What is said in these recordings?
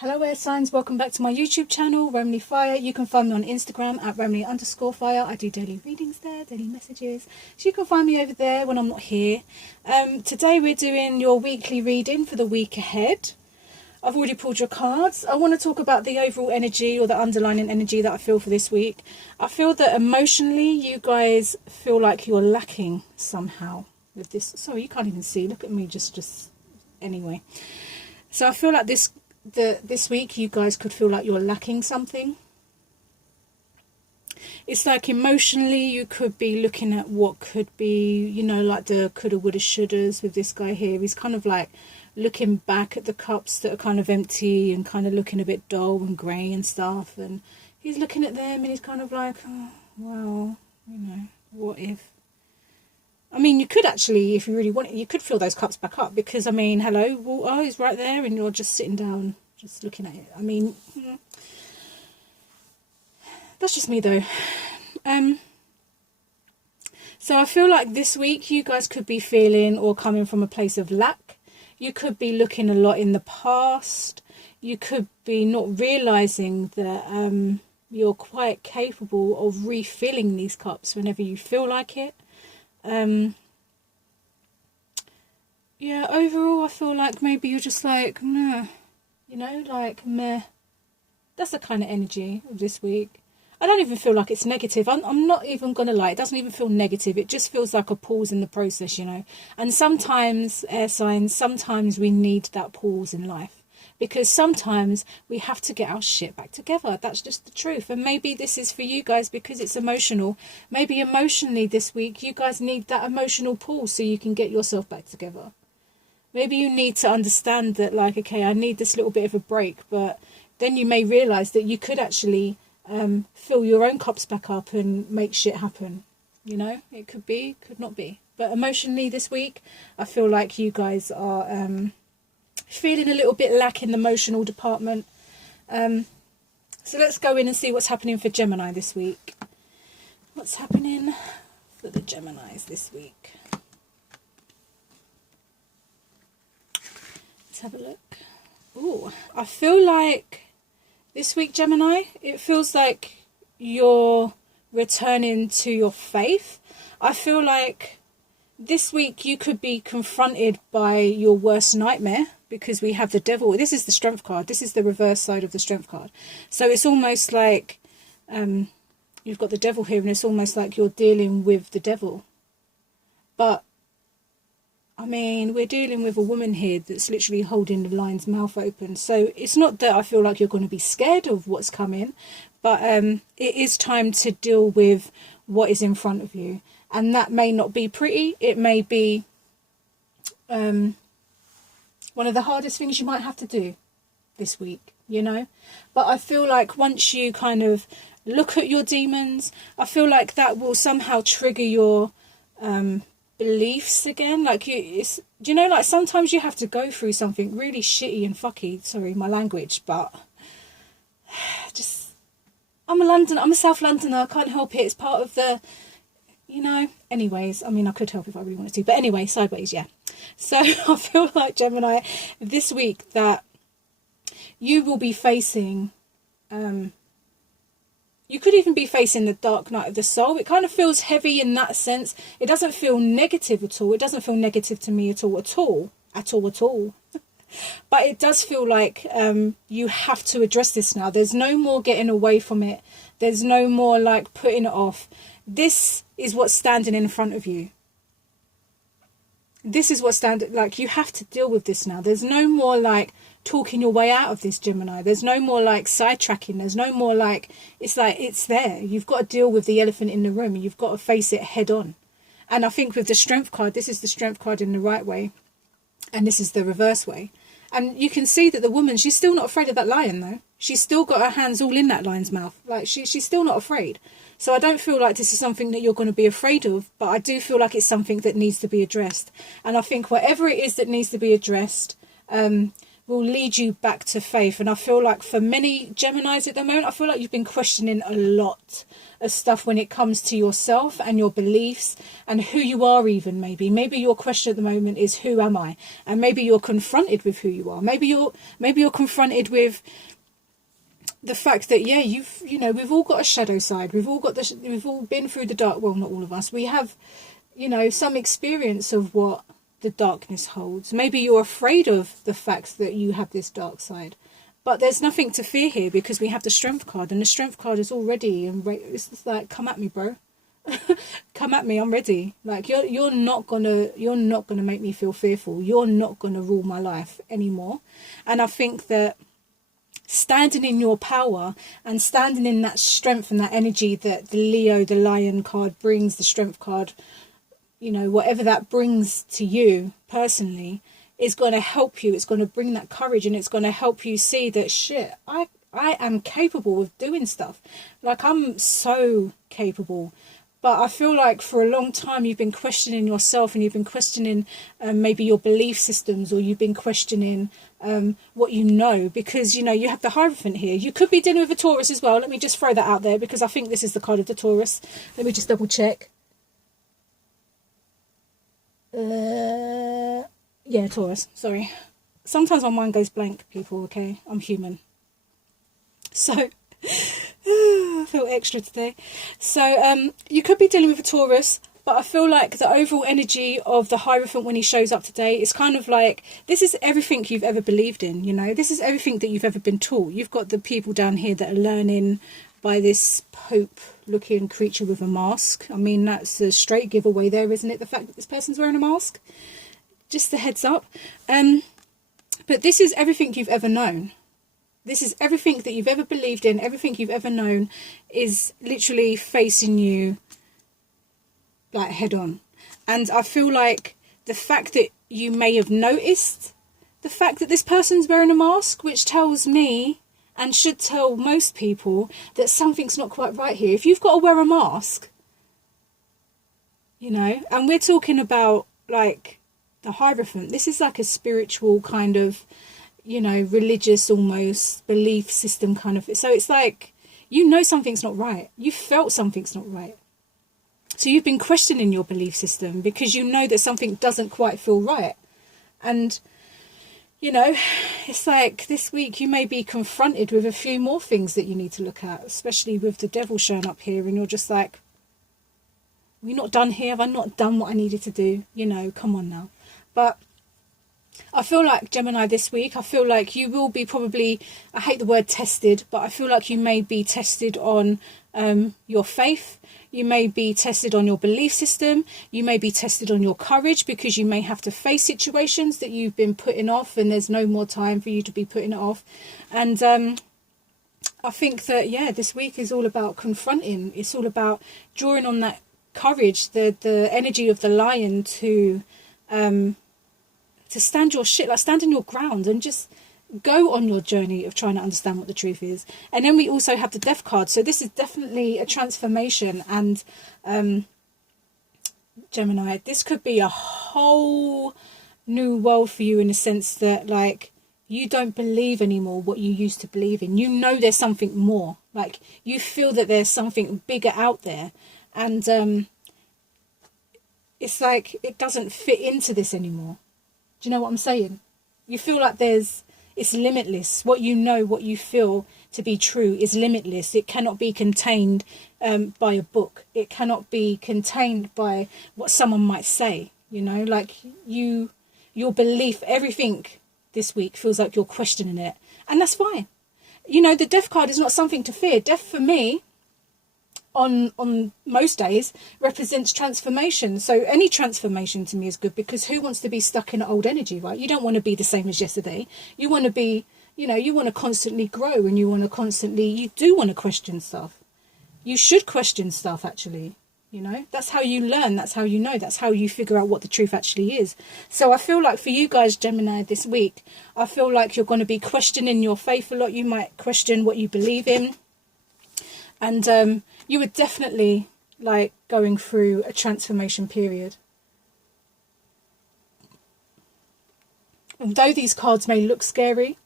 Hello air signs, welcome back to my YouTube channel, Romani Fire. You can find me on Instagram at Romani_Fire. I do daily readings there, daily messages. So you can find me over there when I'm not here. Today we're doing your weekly reading for the week ahead. I've already pulled your cards. I want to talk about the overall energy or the underlying energy that I feel for this week. I feel that emotionally you guys feel like you're lacking somehow with this. Sorry, you can't even see. Look at me just anyway. So I feel like this week you guys could feel like you're lacking something. It's like emotionally you could be looking at what could be, you know, like the coulda, woulda, shouldas with this guy here. He's kind of like looking back at the cups that are kind of empty and kind of looking a bit dull and grey and stuff, and he's looking at them and he's kind of like, oh, well, you know, what if? I mean, you could actually, if you really want it, you could fill those cups back up, because, I mean, hello, water is right there and you're just sitting down, just looking at it. I mean, that's just me, though. So I feel like this week you guys could be feeling or coming from a place of lack. You could be looking a lot in the past. You could be not realising that you're quite capable of refilling these cups whenever you feel like it. Yeah, overall I feel like maybe you're just like, meh, you know, like meh. That's the kind of energy of this week. I don't even feel like it's negative. I'm not even gonna lie, it doesn't even feel negative. It just feels like a pause in the process, you know. And sometimes, air signs, sometimes we need that pause in life, because sometimes we have to get our shit back together. That's just the truth. And maybe this is for you guys because it's emotional. Maybe emotionally this week you guys need that emotional pause so you can get yourself back together. Maybe you need to understand that, like, okay, I need this little bit of a break, but then you may realise that you could actually fill your own cups back up and make shit happen. You know, it could be, could not be. But emotionally this week, I feel like you guys are feeling a little bit lack in the emotional department. So let's go in and see what's happening for Gemini this week. What's happening for the Geminis this week? Let's have a look. Oh, I feel like this week, Gemini, it feels like you're returning to your faith. I feel like this week you could be confronted by your worst nightmare, because we have the devil. This is the strength card. This is the reverse side of the strength card. So it's almost like you've got the devil here, and it's almost like you're dealing with the devil. But I mean, we're dealing with a woman here that's literally holding the lion's mouth open. So it's not that I feel like you're going to be scared of what's coming, but it is time to deal with what is in front of you. And that may not be pretty. It may be one of the hardest things you might have to do this week, you know. But I feel like once you kind of look at your demons, I feel like that will somehow trigger your beliefs again. Like do you know, like sometimes you have to go through something really shitty and fucky, sorry my language, but just I'm a South Londoner, I can't help it, it's part of the, you know. Anyways, I mean, I could help if I really wanted to, but anyway, sideways, yeah. So I feel like, Gemini, this week that you will be facing you could even be facing the dark night of the soul. It kind of feels heavy in that sense. It doesn't feel negative at all. It doesn't feel negative to me at all. But it does feel like you have to address this now. There's no more getting away from it. There's no more like putting it off. This is what's standing in front of you. This is what's standing, like, you have to deal with this now. There's no more like talking your way out of this, Gemini. There's no more like sidetracking. There's no more like, it's there. You've got to deal with the elephant in the room. You've got to face it head on. And I think with the strength card, this is the strength card in the right way, and this is the reverse way. And you can see that the woman, she's still not afraid of that lion though. She's still got her hands all in that lion's mouth. Like she's still not afraid. So I don't feel like this is something that you're going to be afraid of, but I do feel like it's something that needs to be addressed. And I think whatever it is that needs to be addressed, will lead you back to faith. And I feel like for many Geminis at the moment, I feel like you've been questioning a lot of stuff when it comes to yourself and your beliefs and who you are. Even maybe your question at the moment is, who am I? And maybe you're confronted with who you are. Maybe you're confronted with the fact that, yeah, we've all got a shadow side. We've all been through the dark. Well, not all of us. We have, some experience of what the darkness holds. Maybe you're afraid of the fact that you have this dark side, but there's nothing to fear here because we have the Strength card, and the Strength card is already, and it's just like, come at me, bro. Come at me, I'm ready. Like, you're not gonna make me feel fearful. You're not gonna rule my life anymore. And I think that standing in your power and standing in that strength and that energy that the Leo, the Lion card brings, the Strength card, whatever that brings to you personally, is going to help you. It's going to bring that courage, and it's going to help you see that, shit, I am capable of doing stuff. Like, I'm so capable. But I feel like for a long time you've been questioning yourself, and you've been questioning maybe your belief systems, or you've been questioning what you know, because, you have the Hierophant here. You could be dealing with a Taurus as well. Let me just throw that out there, because I think this is the card of the Taurus. Let me just double check. Yeah, Taurus, sorry. Sometimes my mind goes blank, people, okay? I'm human. So, I feel extra today. So, you could be dealing with a Taurus, but I feel like the overall energy of the Hierophant when he shows up today is kind of like, this is everything you've ever believed in, This is everything that you've ever been taught. You've got the people down here that are learning by this Pope-looking creature with a mask. I mean, that's a straight giveaway there, isn't it? The fact that this person's wearing a mask. Just a heads up. But this is everything you've ever known. This is everything that you've ever believed in. Everything you've ever known is literally facing you like head on. And I feel like the fact that you may have noticed the fact that this person's wearing a mask, which tells me, and should tell most people, that something's not quite right here. If you've got to wear a mask, and we're talking about like the Hierophant, this is like a spiritual kind of, religious almost belief system kind of. So it's like, something's not right. You felt something's not right. So you've been questioning your belief system because you know that something doesn't quite feel right. And it's like this week you may be confronted with a few more things that you need to look at, especially with the Devil showing up here, and you're just like, we're not done here. Have I not done what I needed to do? Come on now. But I feel like, Gemini, this week, I feel like you will be probably, I hate the word tested, but I feel like you may be tested on your faith. You may be tested on your belief system. You may be tested on your courage, because you may have to face situations that you've been putting off, and there's no more time for you to be putting it off. And I think that, yeah, this week is all about confronting. It's all about drawing on that courage, the energy of the Lion to stand your shit, like stand in your ground and just go on your journey of trying to understand what the truth is. And then we also have the Death card. So this is definitely a transformation. And Gemini, this could be a whole new world for you, in the sense that, like, you don't believe anymore what you used to believe in. There's something more. Like, you feel that there's something bigger out there. And it's like it doesn't fit into this anymore. Do you know what I'm saying? You feel like it's limitless. What you feel to be true is limitless. It cannot be contained by a book. It cannot be contained by what someone might say. Like your belief, everything this week feels like you're questioning it. And that's fine. The Death card is not something to fear. Death, for me, on most days, represents transformation. So any transformation to me is good, because who wants to be stuck in old energy, right? You don't want to be the same as yesterday. You want to be, you want to constantly grow, and you do want to question stuff. You should question stuff, actually. That's how you learn. That's how you know. That's how you figure out what the truth actually is. So I feel like for you guys, Gemini, this week, I feel like you're going to be questioning your faith a lot. You might question what you believe in. And you were definitely like going through a transformation period. Though these cards may look scary,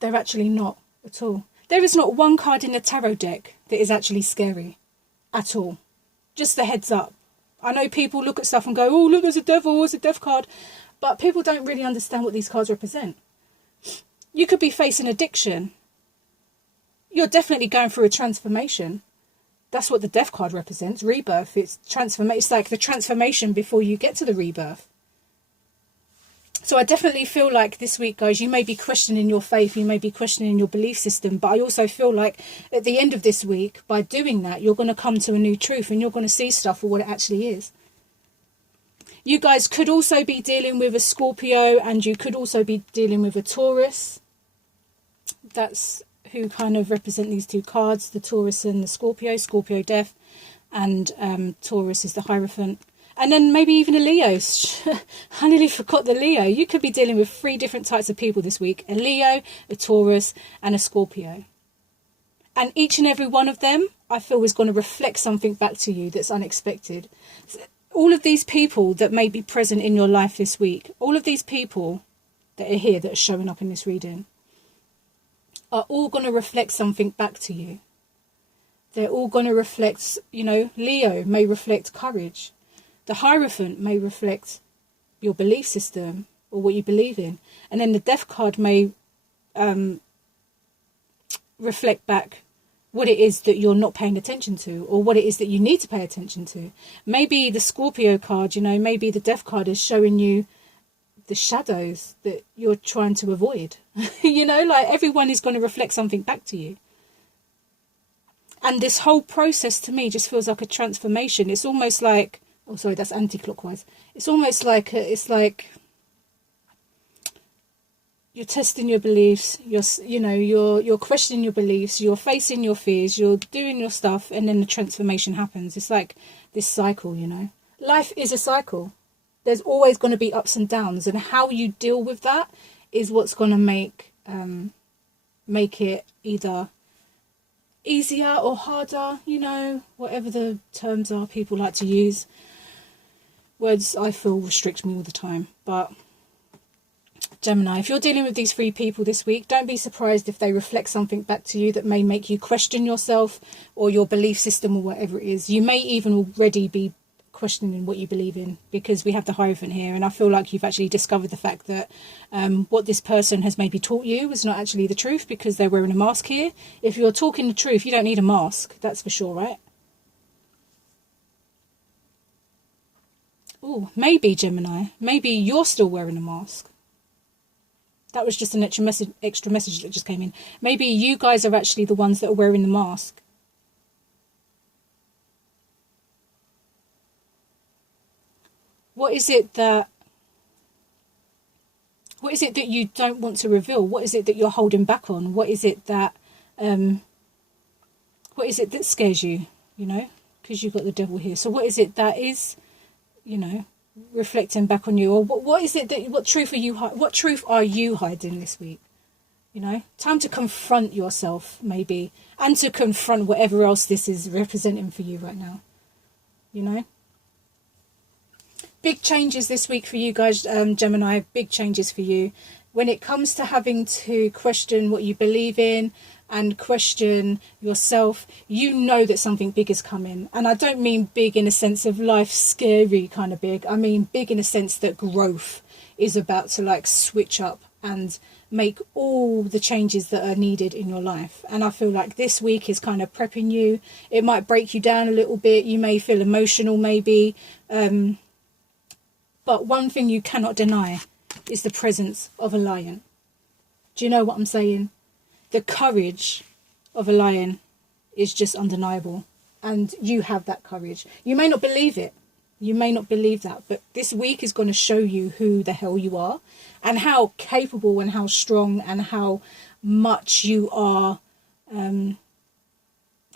they're actually not at all. There is not one card in the tarot deck that is actually scary at all. Just a heads up. I know people look at stuff and go, oh, look, there's a devil, there's a death card. But people don't really understand what these cards represent. You could be facing addiction. You're definitely going through a transformation. That's what the death card represents, rebirth. It's like the transformation before you get to the rebirth. So I definitely feel like this week, guys, you may be questioning your faith, you may be questioning your belief system, but I also feel like at the end of this week, by doing that, you're going to come to a new truth and you're going to see stuff for what it actually is. You guys could also be dealing with a Scorpio, and you could also be dealing with a Taurus. That's who kind of represent these two cards, the Taurus and the Scorpio. Scorpio death, and Taurus is the Hierophant. And then maybe even a Leo. I nearly forgot the Leo. You could be dealing with 3 different types of people this week. A Leo, a Taurus, and a Scorpio. And each and every one of them, I feel, is going to reflect something back to you that's unexpected. All of these people that may be present in your life this week, all of these people that are here that are showing up in this reading, are all going to reflect something back to you. They're all going to reflect, you know, Leo may reflect courage. The Hierophant may reflect your belief system or what you believe in. And then the Death card may reflect back what it is that you're not paying attention to, or what it is that you need to pay attention to. Maybe the Scorpio card, you know, maybe the Death card is showing you the shadows that you're trying to avoid. You know, like everyone is going to reflect something back to you. And this whole process to me just feels like a transformation. It's almost like, oh, sorry, that's anti-clockwise. It's almost like, it's like you're testing your beliefs, you're questioning your beliefs, you're facing your fears, you're doing your stuff, and then the transformation happens. It's like this cycle, you know. Life is a cycle. There's always going to be ups and downs, and how you deal with that is what's going to make it either easier or harder, you know, whatever the terms are people like to use. Words, I feel, restrict me all the time. But Gemini, if you're dealing with these 3 people this week, don't be surprised if they reflect something back to you that may make you question yourself or your belief system or whatever it is. You may even already be questioning what you believe in, because we have the Hierophant here, and I feel like you've actually discovered the fact that what this person has maybe taught you is not actually the truth, because they're wearing a mask here. If you're talking the truth, you don't need a mask, that's for sure, right? Oh, maybe Gemini, maybe you're still wearing a mask. That was just an extra message that just came in. Maybe you guys are actually the ones that are wearing the mask. What is it that you don't want to reveal? What is it that you're holding back on? What is it that scares you, you know? Because you've got the Devil here. So what is it that is, you know, reflecting back on you? Or what is it that, what truth are you hiding this week? You know, time to confront yourself, maybe, and to confront whatever else this is representing for you right now, you know. Big changes this week for you guys, Gemini, big changes for you. When it comes to having to question what you believe in and question yourself, you know that something big is coming. And I don't mean big in a sense of life scary kind of big. I mean big in a sense that growth is about to like switch up and make all the changes that are needed in your life. And I feel like this week is kind of prepping you. It might break you down a little bit. You may feel emotional maybe. But one thing you cannot deny is the presence of a lion. Do you know what I'm saying? The courage of a lion is just undeniable. And you have that courage. You may not believe it. You may not believe that. But this week is going to show you who the hell you are. And how capable and how strong and how much you are... did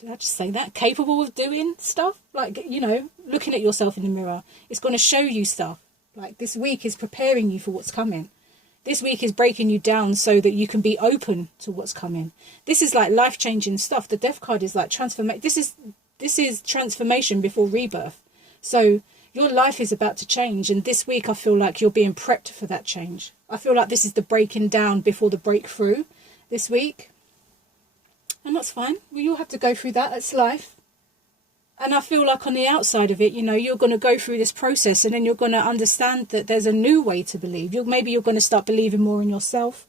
I just say that? Capable of doing stuff? Like, you know, looking at yourself in the mirror. It's going to show you stuff. Like, this week is preparing you for what's coming. This week is breaking you down so that you can be open to what's coming. This is like life-changing stuff. The Death card is like transformation. This is transformation before rebirth. So Your life is about to change, and this week I feel like you're being prepped for that change. I feel like this is the breaking down before the breakthrough this week. And that's fine. We all have to go through that. That's life. And I feel like on the outside of it, you know, you're going to go through this process, and then you're going to understand that there's a new way to believe. Maybe you're going to start believing more in yourself.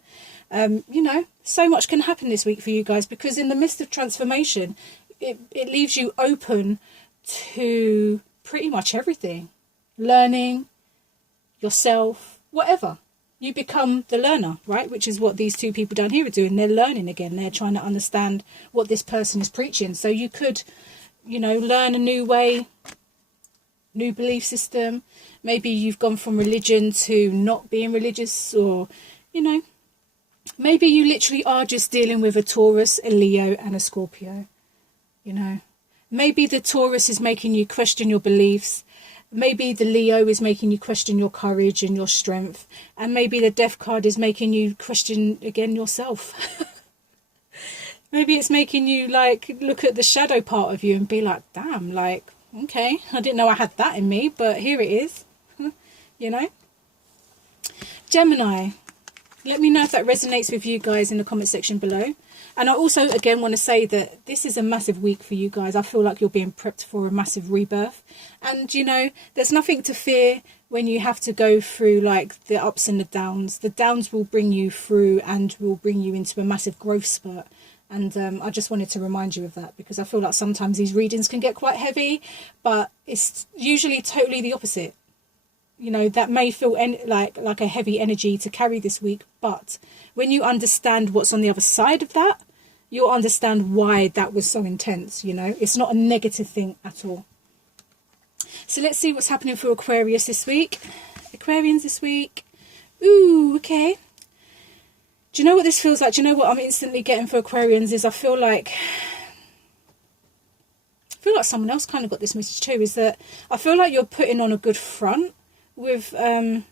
You know, so much can happen this week for you guys, because in the midst of transformation, it leaves you open to pretty much everything. Learning, yourself, whatever. You become the learner, right? Which is what these two people down here are doing. They're learning again. They're trying to understand what this person is preaching. So you could, you know, learn a new way, new belief system. Maybe you've gone from religion to not being religious, or, you know, maybe you literally are just dealing with a Taurus, a Leo and a Scorpio, you know. Maybe the Taurus is making you question your beliefs. Maybe the Leo is making you question your courage and your strength. And maybe the Death card is making you question, again, yourself. Maybe it's making you, like, look at the shadow part of you and be like, damn, like, okay, I didn't know I had that in me, but here it is, you know. Gemini, let me know if that resonates with you guys in the comment section below. And I also, again, want to say that this is a massive week for you guys. I feel like you're being prepped for a massive rebirth. And, you know, there's nothing to fear when you have to go through, like, the ups and the downs. The downs will bring you through and will bring you into a massive growth spurt. And I just wanted to remind you of that, because I feel like sometimes these readings can get quite heavy, but it's usually totally the opposite. You know, that may feel like a heavy energy to carry this week, but when you understand what's on the other side of that, you'll understand why that was so intense, you know. It's not a negative thing at all. So let's see what's happening for Aquarius this week. Aquarians this week. Ooh, okay. Do you know what this feels like? Do you know what I'm instantly getting for Aquarians is I feel like someone else kind of got this message too, is that I feel like you're putting on a good front with the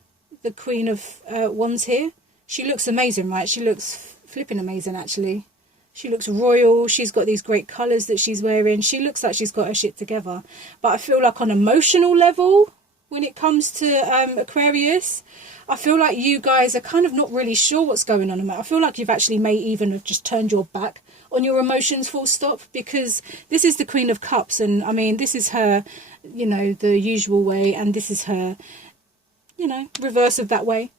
Queen of Wands here. She looks amazing, right? She looks flipping amazing, actually. She looks royal. She's got these great colours that she's wearing. She looks like she's got her shit together. But I feel like on an emotional level, when it comes to Aquarius, I feel like you guys are kind of not really sure what's going on. I feel like you've actually may even have just turned your back on your emotions, full stop, because this is the Queen of Cups. And I mean, this is her, you know, the usual way. And this is her, you know, reverse of that way.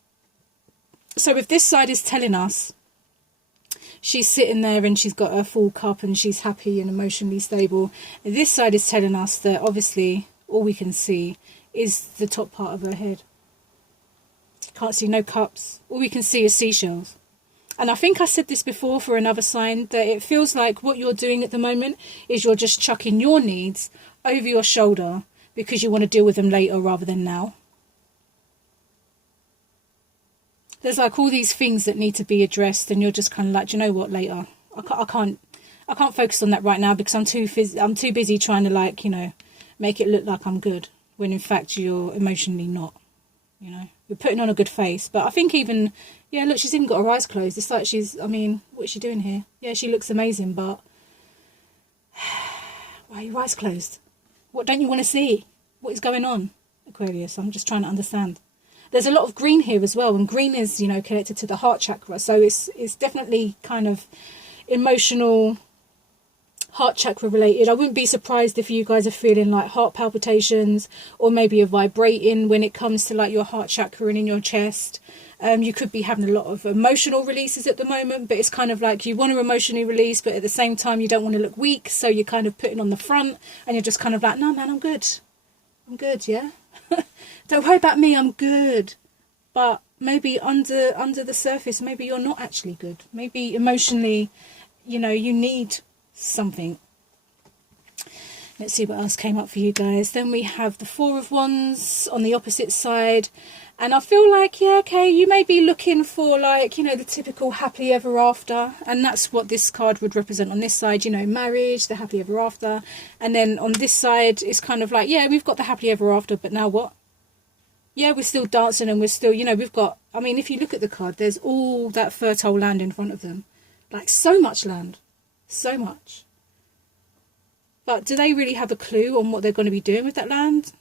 So if this side is telling us she's sitting there and she's got her full cup and she's happy and emotionally stable, this side is telling us that obviously all we can see is the top part of her head. Can't see no cups. All we can see is seashells. And I think I said this before for another sign, that it feels like what you're doing at the moment is you're just chucking your needs over your shoulder because you want to deal with them later rather than now. There's like all these things that need to be addressed, and you're just kind of like, do you know what, later. I can't focus on that right now because I'm too busy trying to, like, you know, make it look like I'm good, when in fact you're emotionally not. You know, you're putting on a good face. But I think even, yeah, look, she's even got her eyes closed. It's like she's, I mean, what is she doing here? Yeah, she looks amazing, but why are your eyes closed? What don't you want to see? What is going on, Aquarius? I'm just trying to understand. There's a lot of green here as well, and green is, you know, connected to the heart chakra. So it's definitely kind of emotional, heart chakra related. I wouldn't be surprised if you guys are feeling like heart palpitations, or maybe a vibrating when it comes to like your heart chakra and in your chest. You could be having a lot of emotional releases at the moment, but it's kind of like you want to emotionally release, but at the same time you don't want to look weak, so you're kind of putting on the front and you're just kind of like, no man, I'm good, yeah. Don't worry about me, I'm good. But maybe under the surface, maybe you're not actually good. Maybe emotionally, you know, you need something. Let's see what else came up for you guys. Then we have the Four of Wands on the opposite side. And I feel like, yeah, okay, you may be looking for, like, you know, the typical happily ever after. And that's what this card would represent on this side, you know, marriage, the happily ever after. And then on this side, it's kind of like, yeah, we've got the happily ever after, but now what? Yeah, we're still dancing and we're still, you know, we've got, I mean, if you look at the card, there's all that fertile land in front of them. Like, so much land. So much. But do they really have a clue on what they're going to be doing with that land?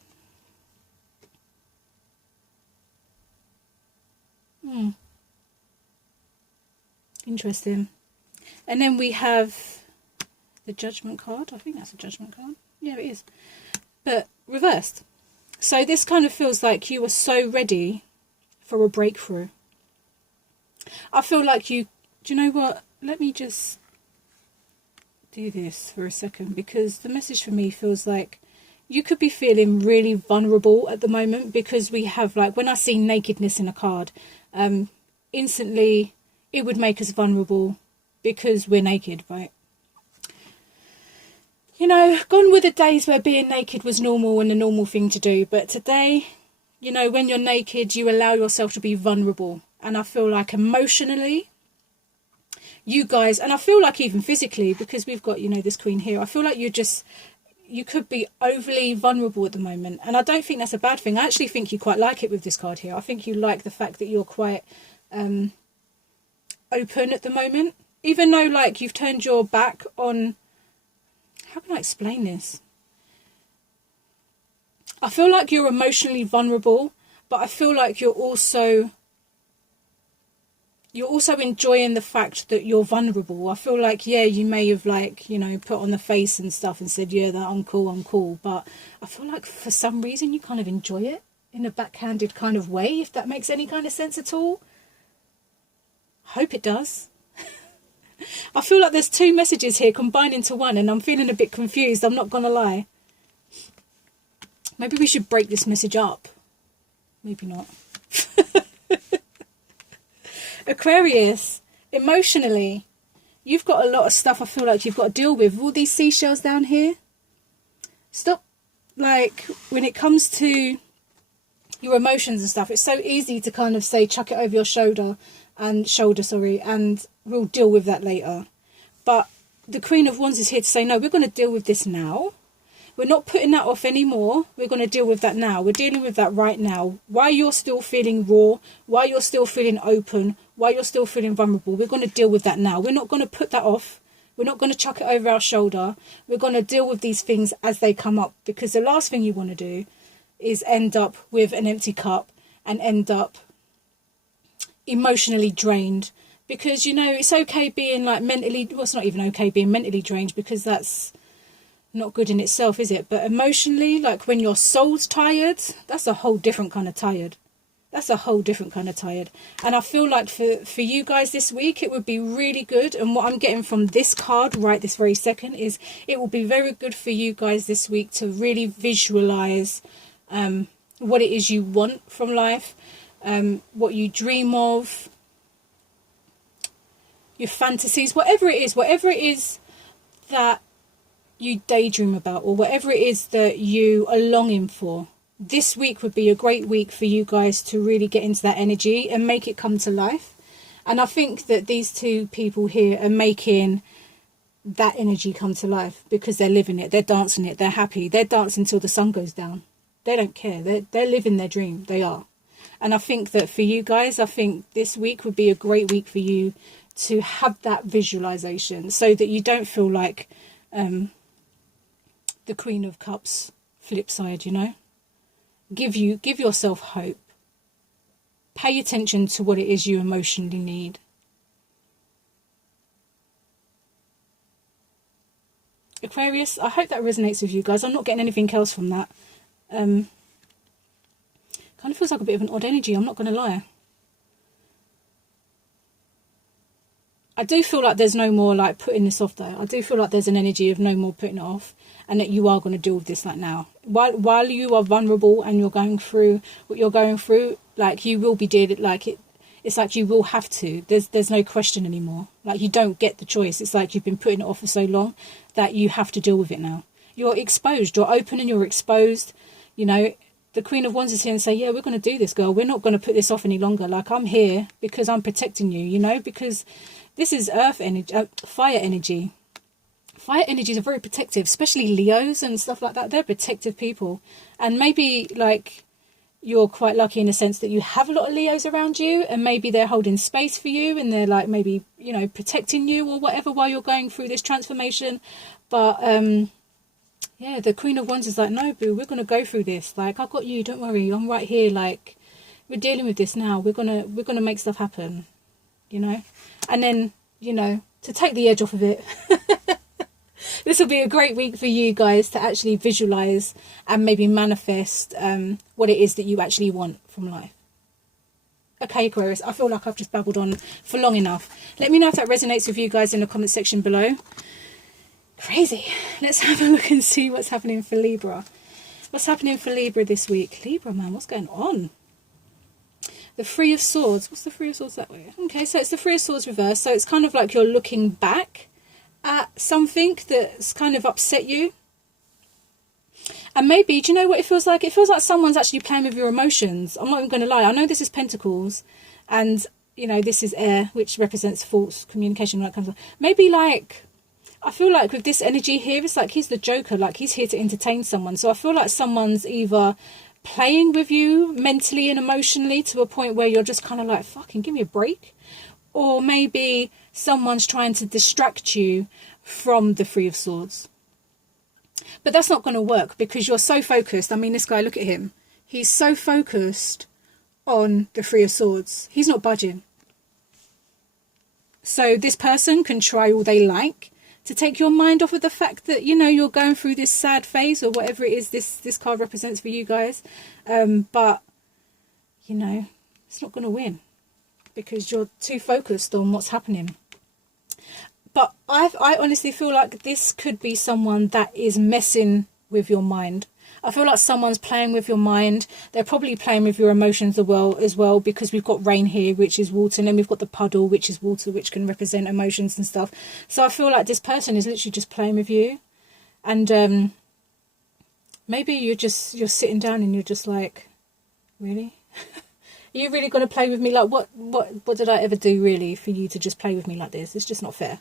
Interesting. And then we have the Judgment card. I think that's a Judgment card. Yeah, it is. But reversed. So this kind of feels like you were so ready for a breakthrough. I feel like you... Do you know what? Let me just do this for a second, because the message for me feels like you could be feeling really vulnerable at the moment, because we have, like, when I see nakedness in a card, instantly it would make us vulnerable because we're naked, right? You know, gone were the days where being naked was normal and a normal thing to do. But today, you know, when you're naked, you allow yourself to be vulnerable. And I feel like emotionally, you guys, and I feel like even physically, because we've got, you know, this Queen here, I feel like you could be overly vulnerable at the moment. And I don't think that's a bad thing. I actually think you quite like it with this card here. I think you like the fact that you're quite open at the moment. Even though, like, you've turned your back on... How can I explain this? I feel like you're emotionally vulnerable, but I feel like you're also enjoying the fact that you're vulnerable. I feel like, yeah, you may have, like, you know, put on the face and stuff and said, yeah, that I'm cool. But I feel like for some reason you kind of enjoy it in a backhanded kind of way, if that makes any kind of sense at all. I hope it does. I feel like there's two messages here combined into one, and I'm feeling a bit confused, I'm not gonna lie. Maybe we should break this message up. Maybe not. Aquarius, emotionally, you've got a lot of stuff I feel like you've got to deal with. All these seashells down here. Stop, like, when it comes to your emotions and stuff, it's so easy to kind of say, chuck it over your shoulder, and we'll deal with that later. But the Queen of Wands is here to say, no, we're going to deal with this now. We're not putting that off anymore. We're going to deal with that now. We're dealing with that right now. While you're still feeling raw, while you're still feeling open, while you're still feeling vulnerable, we're going to deal with that now. We're not going to put that off. We're not going to chuck it over our shoulder. We're going to deal with these things as they come up, because the last thing you want to do is end up with an empty cup and end up emotionally drained. Because, you know, it's okay being, like, mentally... Well, it's not even okay being mentally drained, because that's not good in itself, is it? But emotionally, like, when your soul's tired, that's a whole different kind of tired. That's a whole different kind of tired. And I feel like for you guys this week, it would be really good. And what I'm getting from this card right this very second is it will be very good for you guys this week to really visualize what it is you want from life, what you dream of, your fantasies, whatever it is that you daydream about, or whatever it is that you are longing for. This week would be a great week for you guys to really get into that energy and make it come to life. And I think that these two people here are making that energy come to life, because they're living it, they're dancing it, they're happy, they're dancing till the sun goes down. They don't care, they're living their dream, they are. And I think that for you guys, I think this week would be a great week for you to have that visualization, so that you don't feel like the Queen of Cups flip side, you know. Give yourself hope. Pay attention to what it is you emotionally need. Aquarius, I hope that resonates with you guys. I'm not getting anything else from that. Kind of feels like a bit of an odd energy, I'm not going to lie. I do feel like there's no more, like, putting this off though. I do feel like there's an energy of no more putting it off, and that you are going to deal with this, like, now. While you are vulnerable and you're going through what you're going through, like, you will be dealing, like, it's like you will have to. There's no question anymore. Like, you don't get the choice. It's like you've been putting it off for so long that you have to deal with it now. You're exposed. You're open and you're exposed. You know, the Queen of Wands is here and say, yeah, we're going to do this, girl. We're not going to put this off any longer. Like, I'm here because I'm protecting you, you know, because this is earth energy, fire energy. Fire energies are very protective, especially Leos and stuff like that. They're protective people. And maybe, like, you're quite lucky in the sense that you have a lot of Leos around you, and maybe they're holding space for you, and they're, like, maybe, you know, protecting you or whatever while you're going through this transformation. But yeah, the Queen of Wands is like, no, boo, we're going to go through this. Like, I've got you, don't worry, I'm right here. Like, we're dealing with this now. We're gonna make stuff happen, you know. And then, you know, to take the edge off of it, this will be a great week for you guys to actually visualize and maybe manifest what it is that you actually want from life. Okay, Aquarius, I feel like I've just babbled on for long enough. Let me know if that resonates with you guys in the comment section below. Crazy. Let's have a look and see what's happening for Libra. What's happening for Libra this week? Libra, man, what's going on? The Three of Swords. What's the Three of Swords that way? Okay, so it's the Three of Swords reversed. So it's kind of like you're looking back at something that's kind of upset you. And maybe, do you know what it feels like? It feels like someone's actually playing with your emotions. I'm not even going to lie. I know this is Pentacles. And, you know, this is air, which represents false communication. When it comes to, maybe like, I feel like with this energy here, it's like he's the Joker. Like he's here to entertain someone. So I feel like someone's either playing with you mentally and emotionally to a point where you're just kind of like, fucking give me a break. Or maybe someone's trying to distract you from the Three of Swords. But that's not going to work because you're so focused. I mean, this guy, look at him. He's so focused on the Three of Swords. He's not budging. So this person can try all they like to take your mind off of the fact that, you know, you're going through this sad phase or whatever it is this card represents for you guys. But, you know, it's not going to win because you're too focused on what's happening. But I honestly feel like this could be someone that is messing with your mind. I feel like someone's playing with your mind. They're probably playing with your emotions as well because we've got rain here, which is water, and then we've got the puddle, which is water, which can represent emotions and stuff. So I feel like this person is literally just playing with you. And maybe you're sitting down and you're just like, really? Are you really going to play with me? Like, what did I ever do really for you to just play with me like this? It's just not fair.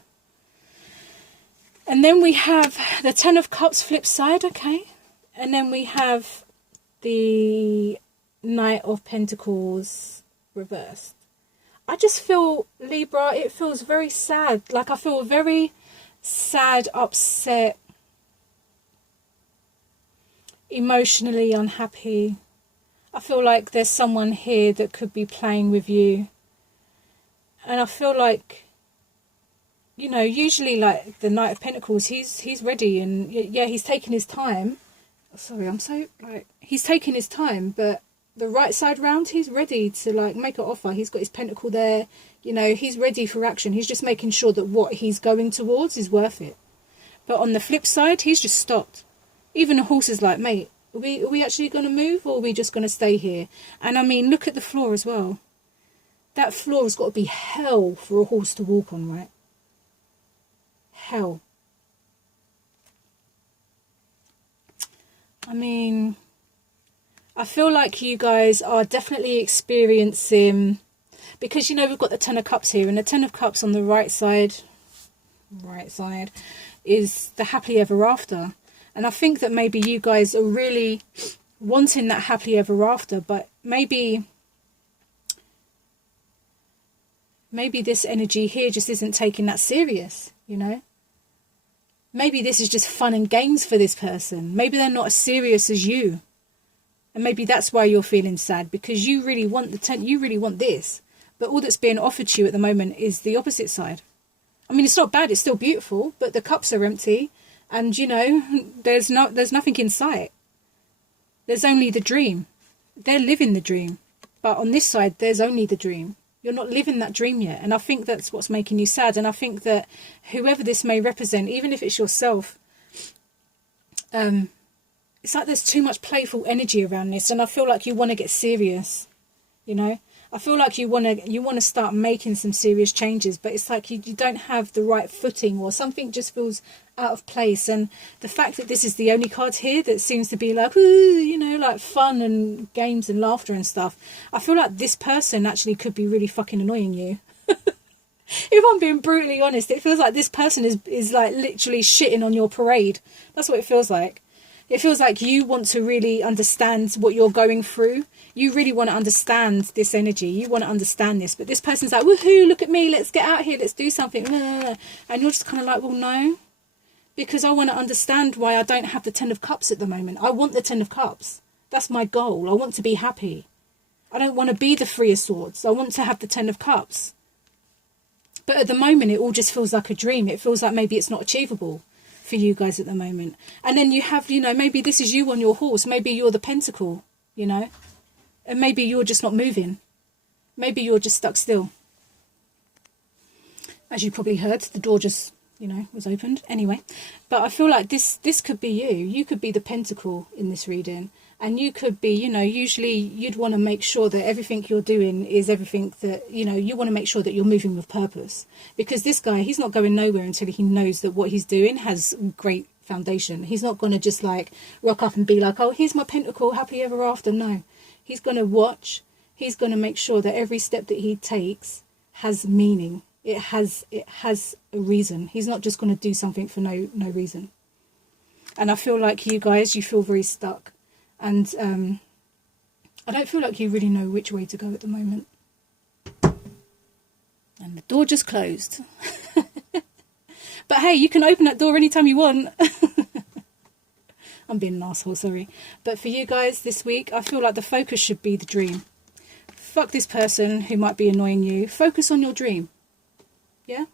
And then we have the Ten of Cups flip side, okay. And then we have the Knight of Pentacles reversed. I just feel, Libra, it feels very sad. Like I feel very sad, upset, emotionally unhappy. I feel like there's someone here that could be playing with you. And I feel like, you know, usually like the Knight of Pentacles, he's ready and yeah, he's taking his time. Sorry, I'm so like, he's taking his time, but the right side round, he's ready to like make an offer. He's got his pentacle there, you know, he's ready for action. He's just making sure that what he's going towards is worth it. But on the flip side, he's just stopped. Even the horse is like, mate, are we actually going to move or are we just going to stay here? And I mean, look at the floor as well. That floor has got to be hell for a horse to walk on, right? Hell. I mean, I feel like you guys are definitely experiencing, because, you know, we've got the Ten of Cups here, and the Ten of Cups on the right side is the happily ever after. And I think that maybe you guys are really wanting that happily ever after, but maybe this energy here just isn't taking that serious, you know? Maybe this is just fun and games for this person. Maybe they're not as serious as you. And maybe that's why you're feeling sad, because you really want you really want this. But all that's being offered to you at the moment is the opposite side. I mean, it's not bad, it's still beautiful, but the cups are empty. And, you know, there's nothing in sight. There's only the dream. They're living the dream. But on this side, there's only the dream. You're not living that dream yet. And I think that's what's making you sad. And I think that whoever this may represent, even if it's yourself, it's like there's too much playful energy around this. And I feel like you want to get serious, you know. I feel like you want to start making some serious changes. But it's like you don't have the right footing, or something just feels out of place. And the fact that this is the only card here that seems to be like, ooh, you know, like fun and games and laughter and stuff, I feel like this person actually could be really fucking annoying you. If I'm being brutally honest, it feels like this person is like literally shitting on your parade. That's what it feels like. It feels like you want to really understand what you're going through. You really want to understand this energy. You want to understand this. But this person's like, woohoo, look at me, let's get out here, let's do something. And you're just kind of like, well, no. Because I want to understand why I don't have the Ten of Cups at the moment. I want the Ten of Cups. That's my goal. I want to be happy. I don't want to be the Three of Swords. I want to have the Ten of Cups. But at the moment, it all just feels like a dream. It feels like maybe it's not achievable for you guys at the moment. And then you have, you know, maybe this is you on your horse. Maybe you're the Pentacle, you know. And maybe you're just not moving. Maybe you're just stuck still. As you probably heard, the door just, you know, was opened. Anyway, but I feel like this could be you. You could be the Pentacle in this reading. And you could be, you know, usually you'd want to make sure that everything you're doing is everything that, you know, you want to make sure that you're moving with purpose. Because this guy, he's not going nowhere until he knows that what he's doing has great foundation. He's not going to just like rock up and be like, oh, here's my Pentacle, happy ever after. No, he's going to watch. He's going to make sure that every step that he takes has meaning. It has a reason. He's not just going to do something for no reason. And I feel like you guys, you feel very stuck. And I don't feel like you really know which way to go at the moment. And the door just closed. But hey, you can open that door anytime you want. I'm being an asshole, sorry. But for you guys this week, I feel like the focus should be the dream. Fuck this person who might be annoying you. Focus on your dream. Yeah?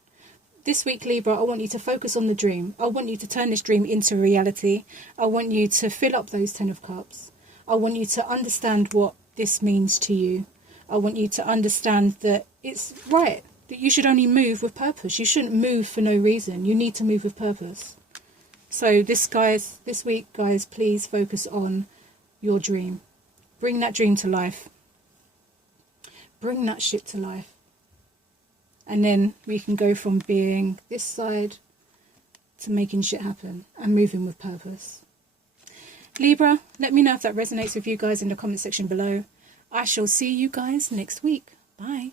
This week, Libra, I want you to focus on the dream. I want you to turn this dream into reality. I want you to fill up those 10 of Cups. I want you to understand what this means to you. I want you to understand that it's right, that you should only move with purpose. You shouldn't move for no reason. You need to move with purpose. So this week, guys, please focus on your dream. Bring that dream to life. Bring that shit to life. And then we can go from being this side to making shit happen and moving with purpose. Libra, let me know if that resonates with you guys in the comment section below. I shall see you guys next week. Bye.